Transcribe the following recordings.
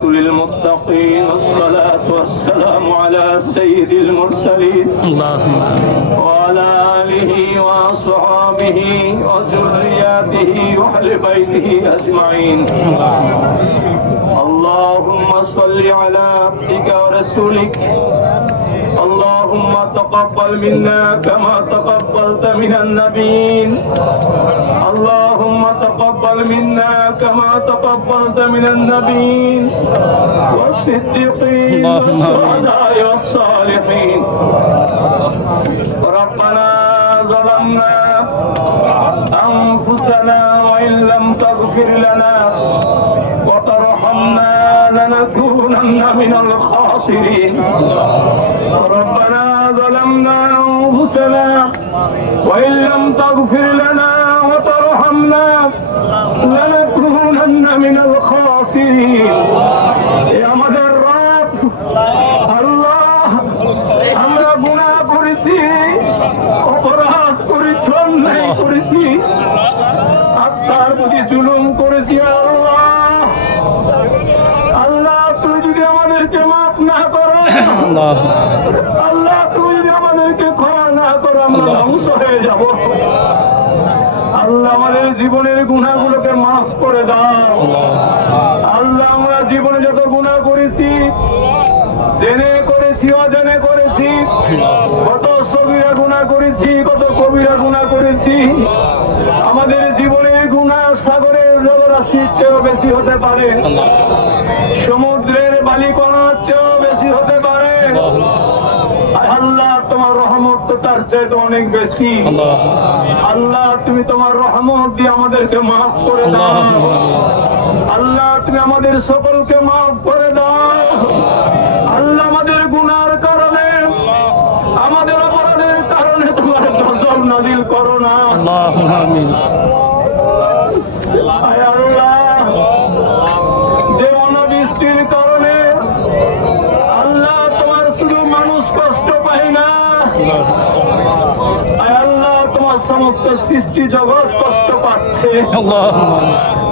للمتقين والصلاة والسلام على سيد المرسلين وعلى آله وأصحابه وذرياته وأهل بيته أجمعين. اللهم صل على عبدك ورسولك. اللهم تقبل منا كما تقبلت من النبيين. اللهم تقبل منا كما تقبلت من النبيين والصديقين والشهداء والصالحين. ربنا ظلمنا أنفسنا وإن لم تغفر لنا وترحمنا لنكونن من الخاسرين. ربنا ظلمنا أنفسنا وإن لم تغفر لنا وترحمنا لنكونن من الخاسرين. يا আমাদের রব আল্লাহ, আমরা গুনাহ করেছি, অপরাধ করেছি, অন্যায় করেছি, আত্মার প্রতি জুলুম করেছি। আল্লাহ তুই যদি আমাদেরকে মাফ না করো, আল্লাহ তুই যদি আমাদেরকে ক্ষমা না করো, আমরা ধ্বংস হয়ে যাব। আল্লাহ আমাদের জীবনের গুনাহগুলোকে মাফ করে দাও। আল্লাহ আমরা জীবনে যত গুনাহ করেছি, জেনে করেছি অজেনে করেছি, কত সগীরা গুনাহ করেছি, কত কবিরা গুনাহ করেছি, আমাদের জীবনে গুনাহ সাগরের জলরাশির চেয়েও বেশি হতে পারে, সমুদ্রের বালিকণার চেয়েও বেশি হতে পারে। আল্লাহ তোমার রহমত তো তার চাইতে অনেক বেশি। আল্লাহ তুমি তোমার রহমত দিয়ে আমাদেরকে মাফ করে দাও। আল্লাহ তুমি আমাদের সকলকে মাফ করে দাও। আল্লাহ আমাদের গুনার কারণে, আমাদের অপরাধের কারণে তোমার গজব নাজিল করো না। আমিন। আয় আল্লাহ, যে অনাবৃষ্টির কারণে আল্লাহ তোমার শুধু মানুষ কষ্ট পায় না, আয় আল্লাহ তোমার সমস্ত সৃষ্টি জগৎ কষ্ট পাচ্ছে।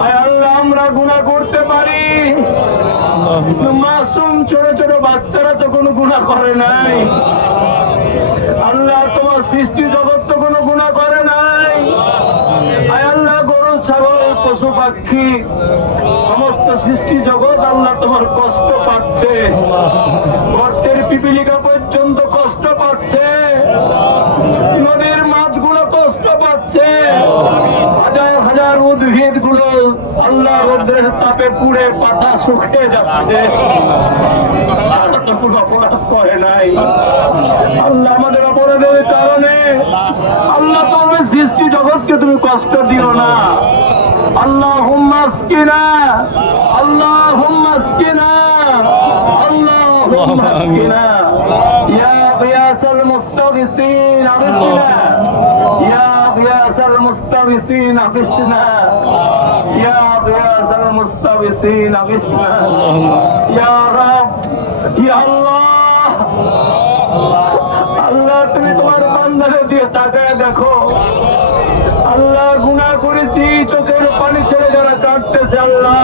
আয় আল্লাহ আমরা গুনাহ করতে পারি, মাসুম ছোট ছোট বাচ্চারা তো কোনো গুনাহ করে নাই। আল্লাহ তোমার সৃষ্টি জগৎ তো কোনো গুনাহ করে নাই। আয় আল্লাহ গরু ছাগল পশু পাখি সমস্ত সৃষ্টি জগৎ আল্লাহ তোমার কষ্ট পাচ্ছে, গর্তের পিপিলিকা পর্যন্ত কষ্ট পাচ্ছে, নদীর মাছগুলো কষ্ট পাচ্ছে, হাজার হাজার উদ্ভিদ গুলো আল্লাহ রোদ্রের তাপে পুড়ে পাতা শুকিয়ে যাচ্ছে। করে নাই আল্লাহ আমাদের অপরাধের কারণে। আল্লাহ তোমার সৃষ্টি জগৎকে তুমি কষ্ট দিও না। আল্লাহুম্মা আসকিনা, আল্লাহুম্মা আসকিনা, আল্লাহুম্মা আসকিনা। ইয়া গিয়াসাল মুস্তাগিসিন আগিসনা, ইয়া গিয়াসাল মুস্তাগিসিন আগিসনা, ইয়া গিয়াসাল মুস্তাগিসিন আগিসনা। ইয়া রাব, ইয়া আল্লাহ, আল্লাহ তুমি তোমার বান্দাকে দিয়ে তাকায় দেখো। আল্লাহ গুনাহ করেছি, চোখের পানি ছেড়ে যারা কাটতেছে, আল্লাহ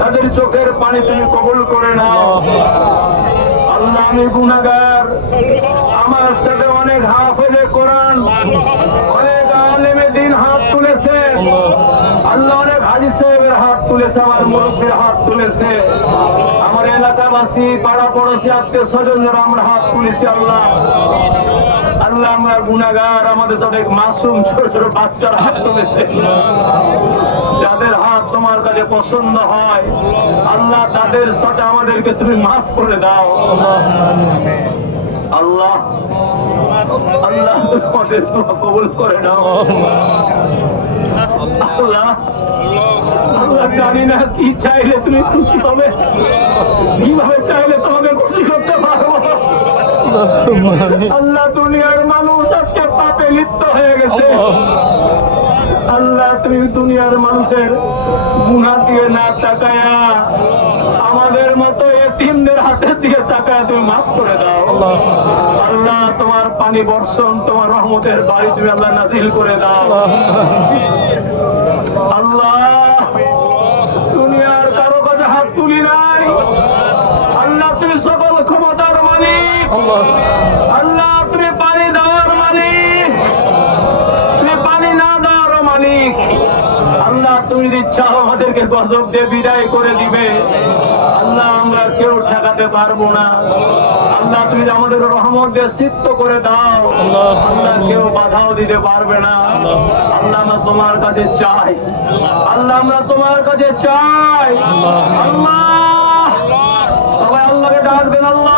তাদের চোখের পানি তুমি কবুল করে নাও। আল্লাহ আমি গুনাহগার, আমার সাথে অনেক হাফেজে কোরআন, অনেক আলেমে দ্বীন হাত তুলেছে, আল্লাহ অনেক হাজী সাহেবের হাত তুলেছে, আমার মুরব্বির হাত তুলেছে, আমার এলাকাবাসী পাড়া পড়োশি আত্মীয় স্বজনরা আমরা হাত তুলেছি। আল্লাহ আল্লাহ আমরা গুনাহগার, আমাদের তো অনেক মাসুম ছোট ছোট বাচ্চারা হাত তুলেছে। যাদের হাত তোমার কাছে পছন্দ হয় আল্লাহ তাদের সাথে আমাদেরকে তুমি মাফ করে দাও। আল্লাহ আল্লাহ তোমাদের দোয়া কবুল করে নাও। আল্লাহ আল্লাহ জানি না কি চাইলে তুমি খুশি হবে, কিভাবে চাইলে তোমাকে খুশি করতে পারবো। আল্লাহ দুনিয়ার মানুষ আজকে পাপে লিপ্ত হয়ে গেছে। আল্লাহ তুমি দুনিয়ার মানুষের গুনাহ দিয়ে না তাকায়া আমাদের মতো এতিমদের হাতে দিয়ে তাকায়া তুমি মাফ করে দাও। আল্লাহ তোমার পানি বর্ষণ, তোমার রহমতের বাড়ি তুমি আল্লাহ নাজিল করে দাও। আল্লাহ দুনিয়ার কারো কাছে হাত তুলি আল্লাহ তুমি পানি দেওয়ার মালিক, তুমি পানি না দেওয়ার মালিক। আল্লাহ তুমি যদি চাও আমাদেরকে গজব দিয়ে বিদায় করে দিবে, আল্লাহ আমরা কেউ ঠেকাতে পারবো না। আল্লাহ তুমি আমাদের রহমত দিয়ে সিদ্ধ করে দাও, আল্লাহ কেউ বাধাও দিতে পারবে না। আল্লাহ আমরা তোমার কাছে চাই, আল্লাহ আমরা তোমার কাছে চাই। আল্লাহ সবাই আল্লাহকে ডাকবেন, আল্লাহ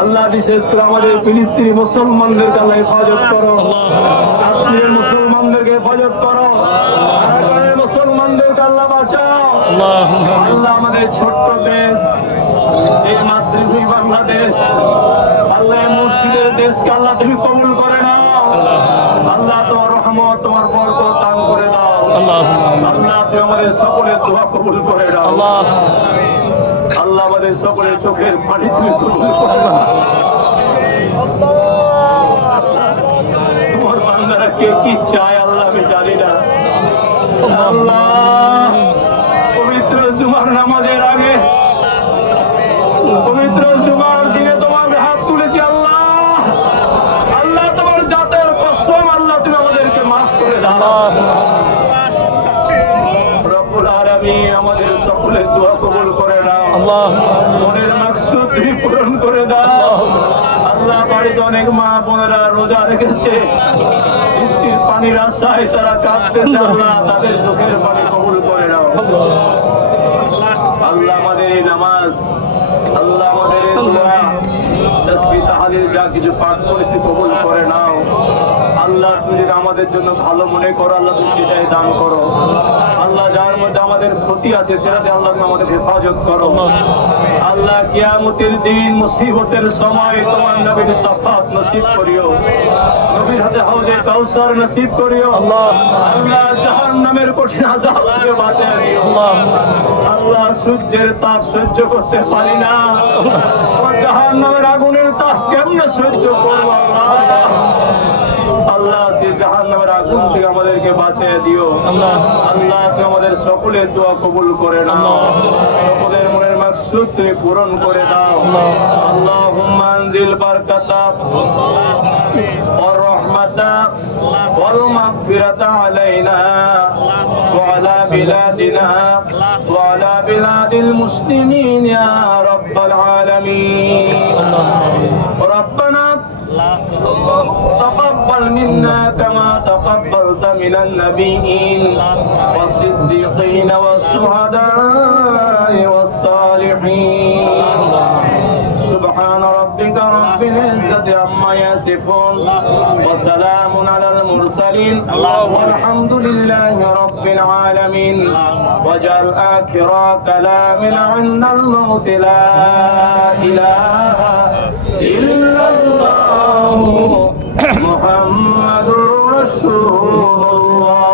আল্লাহ বিশেষ করে আমাদের ফিলিস্তিনি মুসলমানদেরকে আল্লাহ হেফাজত করো, কাশ্মীরের মুসলমানদেরকে হেফাজত করো, আরাকানের মুসলমানদেরকে আল্লাহ বাঁচাও। আল্লাহ আমাদের ছোট্ট দেশ, এই মাতৃভূমি বাংলাদেশ, আল্লাহ মুর্শিদের দেশকে আল্লাহ তুমি কবুল করে নাও। আল্লাহ তোমার রহমত তোমার বরকত দান করে দাও। আল্লাহ তুমি আমাদের সকলের দোয়া কবুল করে দাও। আল্লাহ আমাদের সকলের চোখের পানি তুমি কবুল করে দাও। তোমার বান্দারা কে কি চায় আল্লাহ আমি জানি না। আল্লাহ পবিত্র জুমার নামাজের আগে, পবিত্র জুমার দিনে তোমার হাত তুলেছি আল্লাহ। আল্লাহ তোমার জাতের কসম আল্লাহ তুমি আমাদেরকে মাফ করে দাও। রব্বুল আলামিন আমাদের সকলের দোয়া কবুল করে দাও। আল্লাহ মনের মাকসুদ তুমি পূরণ করে দাও। আল্লাহ বাড়িতে অনেক মা বোনেরা রোজা রেখেছে, বৃষ্টির পানির আশায় তারা কাঁদতেছে, আল্লাহ তাদের চোখের পানি কবুল করে দাও। আল্লাহ আমাদের এই নামাজ, আল্লাহ আমাদের এই দোয়া, তাসবিহ তাহলিল যা কিছু পাঠ করেছি কবুল করে নাও। আল্লাহ তুমি যদি আমাদের জন্য ভালো মনে করো আল্লাহ তুমি সেটাই দান করো। আল্লাহ যার মধ্যে আমাদের ক্ষতি আছে সেটাতে আল্লাহ তুমি আমাদের হেফাজত করো। আল্লাহ কিয়ামতের দিন মুসিবতের সময় তোমার নবীর শাফাত নসিব করিও, নবীর হাতে হাউজে কাউসার নসিব করিও। আল্লাহ জাহান্নামের কঠিন আযাব থেকে বাঁচায় দিও। আল্লাহ সূর্যের তাপ সহ্য করতে পারি না, জাহান্নামের আগুনের তাপ কেমনে সহ্য করব আল্লাহ। আল্লাহ সে জাহান্নামের আগুন থেকে আমাদেরকে বাঁচিয়ে দিও। আল্লাহ তুমি আমাদের সকলের দোয়া কবুল করে নাও, সকলের মনের মাকসুদ তুমি পূরণ করে দাও। আল্লাহুম্মা আনজিল বারাকাতা ওয়ার রাহমাতা ওয়াল মাগফিরাতা আলাইনা ওয়া আলা বিলাদিনা ওয়া আলা বিলাদিল মুসলিমিন ইয়া রাব্বাল আলামিন। রব্বানা تقبل منا كما تقبلت من النبيين والصديقين والشهداء والصالحين. سبحان ربك رب العزة عما يصفون وسلام على المرسلين والحمد لله رب العالمين. واجعل آخر كلامنا عند الموت لا إله إلا الله محمد رسول الله.